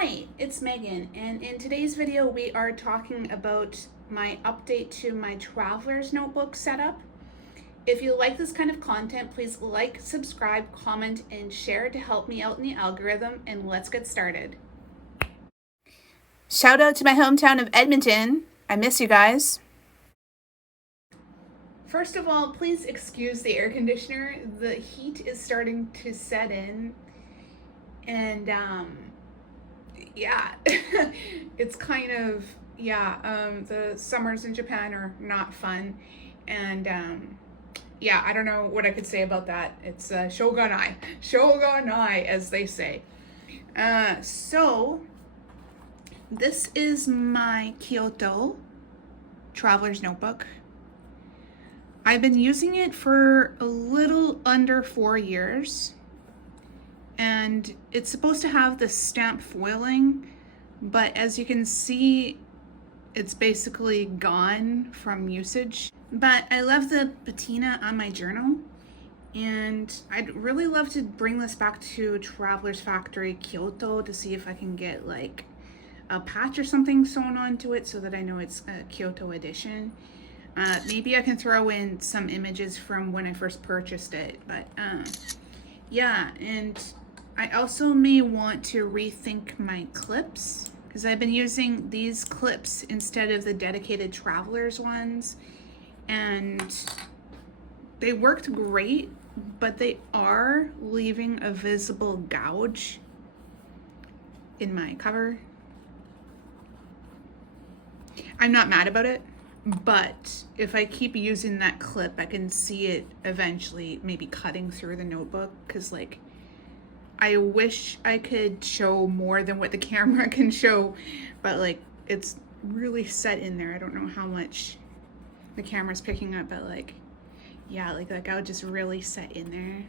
Hi, it's Megan, and in today's video we are talking about my update to my traveler's notebook setup. If you like this kind of content, please like, subscribe, comment, and share to help me out in the algorithm, and let's get started. Shout out to my hometown of Edmonton. I miss you guys. First of all, please excuse the air conditioner. The heat is starting to set in, and yeah, it's kind of, the summers in Japan are not fun, and yeah, I don't know what I could say about that. It's shogunai, as they say. So this is my Kyoto traveler's notebook. I've been using it for a little under 4 years, and it's supposed to have the stamp foiling, but as you can see, it's basically gone from usage. But I love the patina on my journal, and I'd really love to bring this back to Traveler's Factory Kyoto to see if I can get like a patch or something sewn onto it so that I know it's a Kyoto edition. Maybe I can throw in some images from when I first purchased it, but yeah, and I also may want to rethink my clips because I've been using these clips instead of the dedicated travelers ones, and they worked great, but they are leaving a visible gouge in my cover. I'm not mad about it, but if I keep using that clip, I can see it eventually maybe cutting through the notebook, because like I wish I could show more than what the camera can show, but like it's really set in there. I don't know how much the camera's picking up, but like, yeah, like that gouge just really set in there.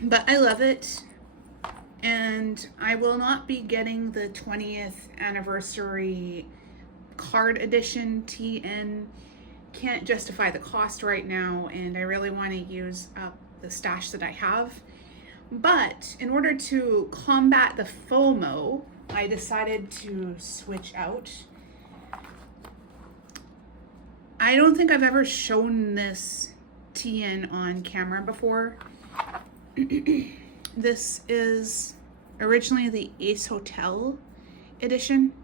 But I love it, and I will not be getting the 20th anniversary card edition TN. Can't justify the cost right now, and I really want to use up the stash that I have. But in order to combat the FOMO, I decided to switch out. I don't think I've ever shown this TN on camera before. This is originally the Ace Hotel edition,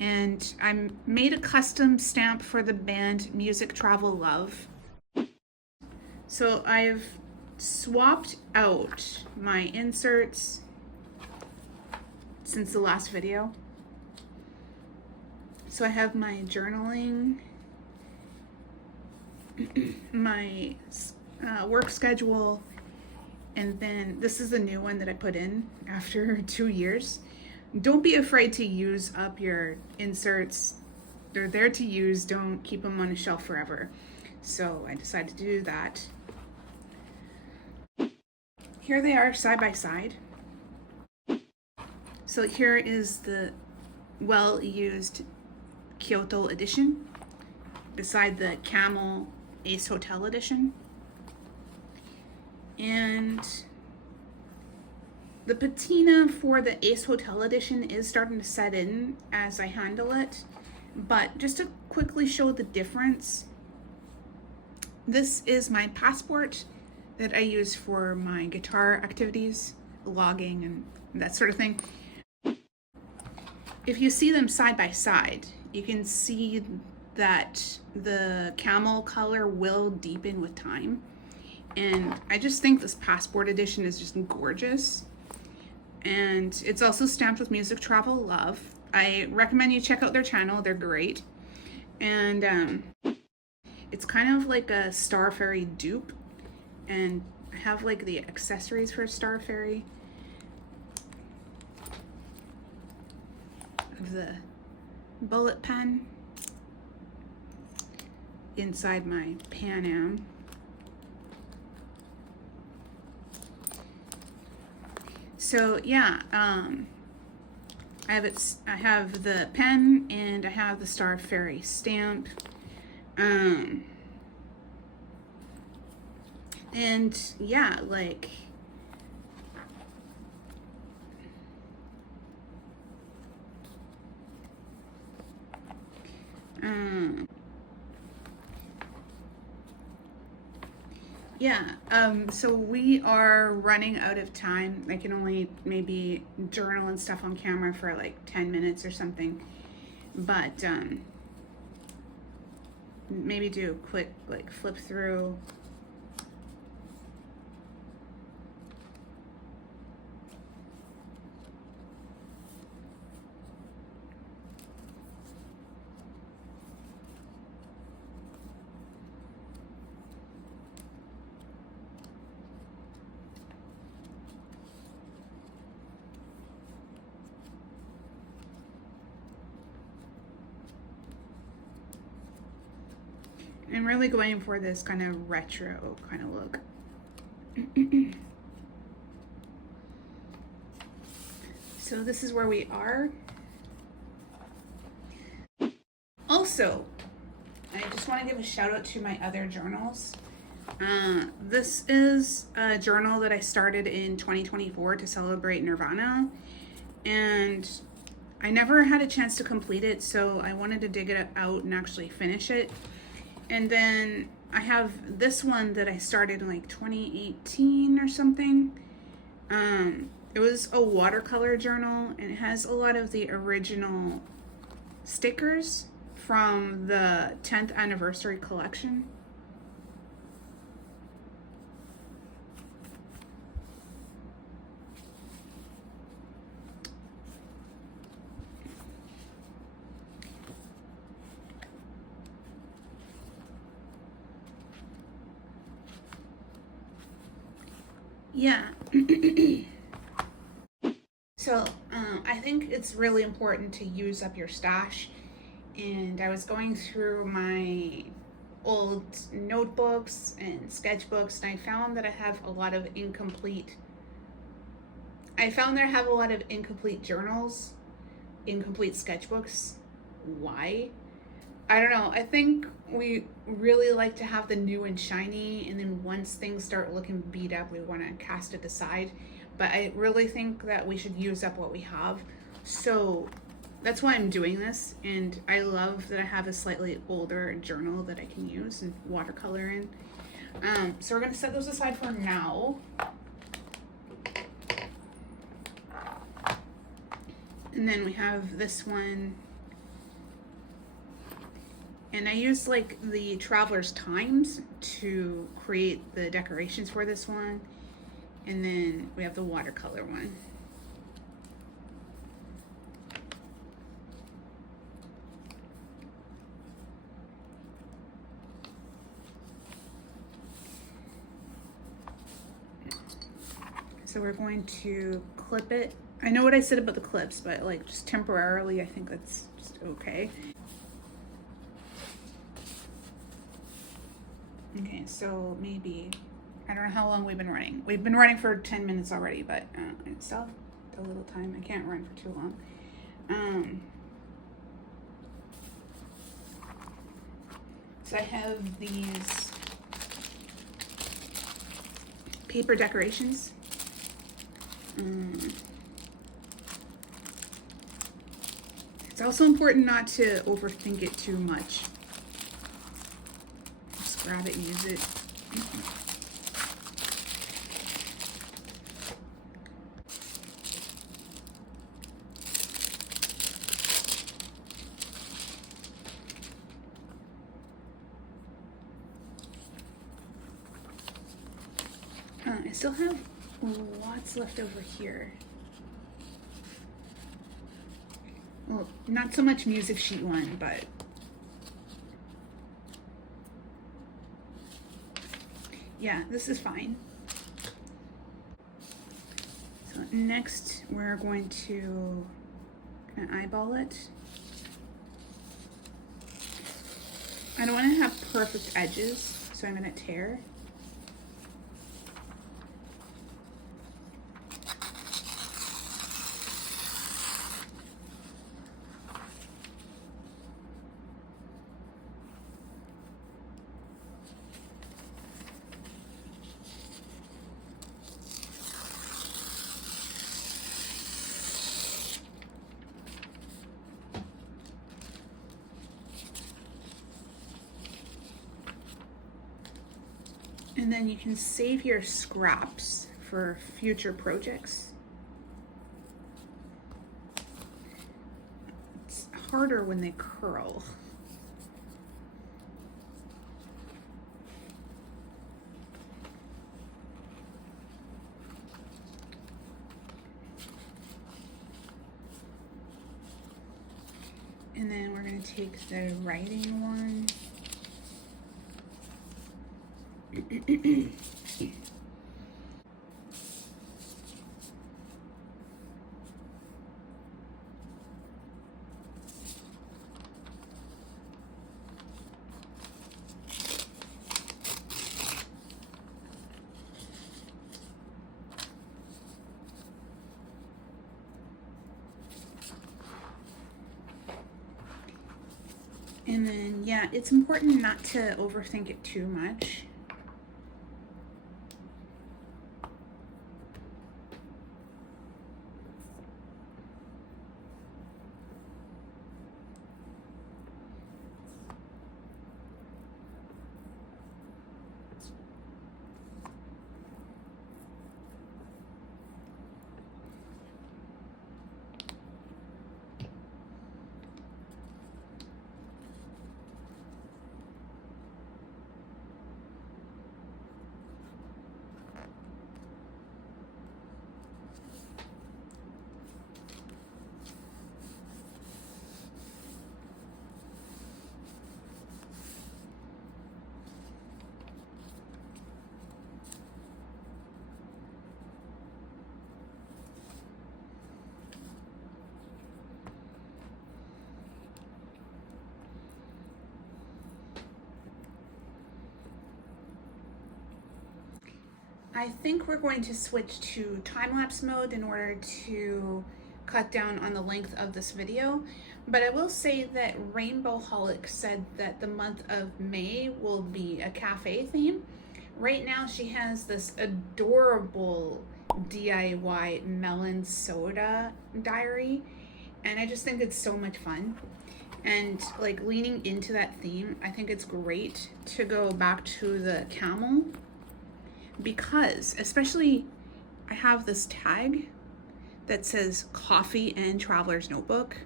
and I made a custom stamp for the band Music Travel Love. So I've swapped out my inserts since the last video. So I have my journaling, my work schedule, and then this is the new one that I put in after 2 years. Don't be afraid to use up your inserts. They're there to use. Don't keep them on a shelf forever. So I decided to do that. Here they are side by side. So here is the well-used Kyoto edition beside the Camel Ace Hotel edition. And the patina for the Ace Hotel edition is starting to set in as I handle it. But just to quickly show the difference, this is my passport that I use for my guitar activities, logging and that sort of thing. If you see them side by side, you can see that the camel color will deepen with time. And I just think this passport edition is just gorgeous. And it's also stamped with Music Travel Love. I recommend you check out their channel, they're great. And it's kind of like a Star Fairy dupe. And I have like the accessories for Star Fairy. The bullet pen inside my Pan Am. So yeah, I have the pen and I have the Star Fairy stamp. And yeah, like So we are running out of time. I can only maybe journal and stuff on camera for like 10 minutes or something. But maybe do a quick like flip through. I'm really going for this kind of retro kind of look. So this is where we are. Also, I just want to give a shout out to my other journals. This is a journal that I started in 2024 to celebrate Nirvana, and I never had a chance to complete it, so I wanted to dig it out and actually finish it. And then I have this one that I started in like 2018 or something. It was a watercolor journal, and it has a lot of the original stickers from the 10th anniversary collection. Yeah. So I think it's really important to use up your stash. And I was going through my old notebooks and sketchbooks, and I found that I have a lot of incomplete journals, incomplete sketchbooks. Why? I don't know. I think we really like to have the new and shiny, and then once things start looking beat up, we want to cast it aside. But I really think that we should use up what we have. So that's why I'm doing this, and I love that I have a slightly older journal that I can use and watercolor in. So we're going to set those aside for now. And then we have this one. And I used like the Traveler's Times to create the decorations for this one. And then we have the watercolor one. So we're going to clip it. I know what I said about the clips, but like just temporarily, I think that's just okay. Okay, so maybe, I don't know how long we've been running. We've been running for 10 minutes already, but it's still a little time. I can't run for too long. So I have these paper decorations. It's also important not to overthink it too much. Just grab it and use it. I still have lots left over here. Well, not so much music sheet one, but yeah, this is fine. So next we're going to kind of eyeball it. I don't want to have perfect edges, so I'm going to tear. And then you can save your scraps for future projects. It's harder when they curl. And then we're going to take the writing one. And then, yeah, it's important not to overthink it too much. I think we're going to switch to time-lapse mode in order to cut down on the length of this video. But I will say that Rainbowholic said that the month of May will be a cafe theme. Right now she has this adorable DIY melon soda diary, and I just think it's so much fun. And like leaning into that theme, I think it's great to go back to the camel, because especially I have this tag that says coffee and traveler's notebook,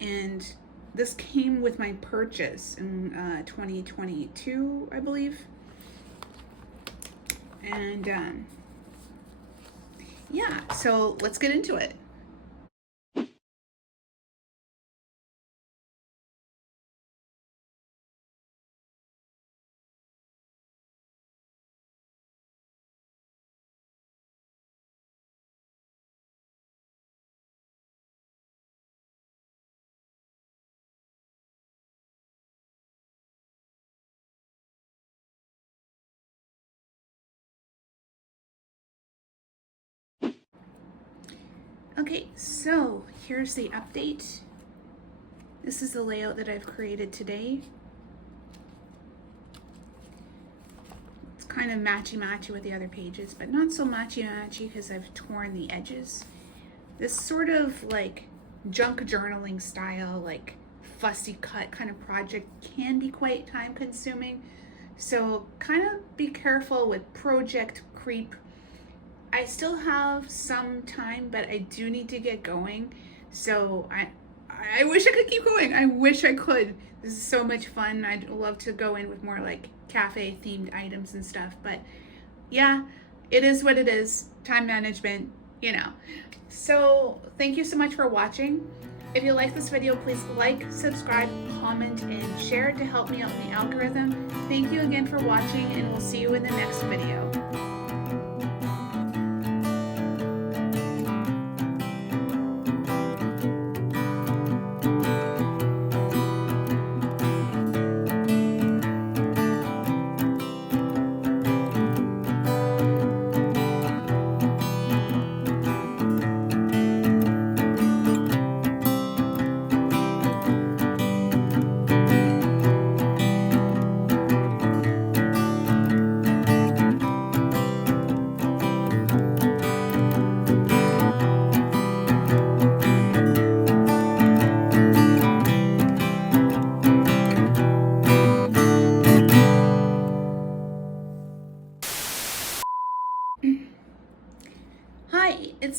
and this came with my purchase in 2022, I believe. And yeah, so let's get into it. Okay, so here's the update. This is the layout that I've created today. It's kind of matchy-matchy with the other pages, but not so matchy-matchy because I've torn the edges. This sort of like junk journaling style, like fussy cut kind of project can be quite time consuming. So kind of be careful with project creep. I still have some time, but I do need to get going. So I wish I could keep going. I wish I could. This is so much fun. I'd love to go in with more like cafe themed items and stuff. But yeah, it is what it is. Time management, you know. So thank you so much for watching. If you like this video, please like, subscribe, comment, and share to help me out in the algorithm. Thank you again for watching, and we'll see you in the next video.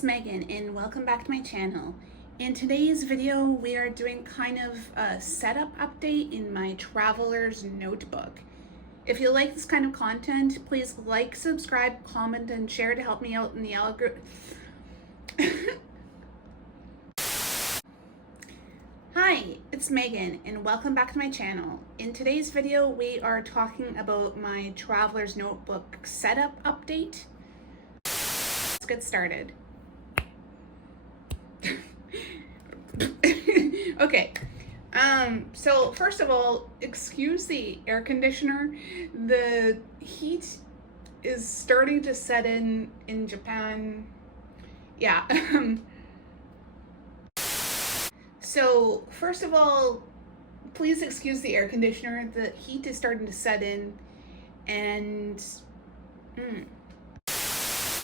it's Megan and welcome back to my channel. In today's video, we are doing kind of a setup update in my traveler's notebook. If you like this kind of content, please like, subscribe, comment, and share to help me out in the algorithm. Hi, it's Megan and welcome back to my channel. In today's video, we are talking about my traveler's notebook setup update. Let's get started. Okay, so first of all, excuse the air conditioner. The heat is starting to set in Japan. Yeah. So first of all, please excuse the air conditioner. The heat is starting to set in, and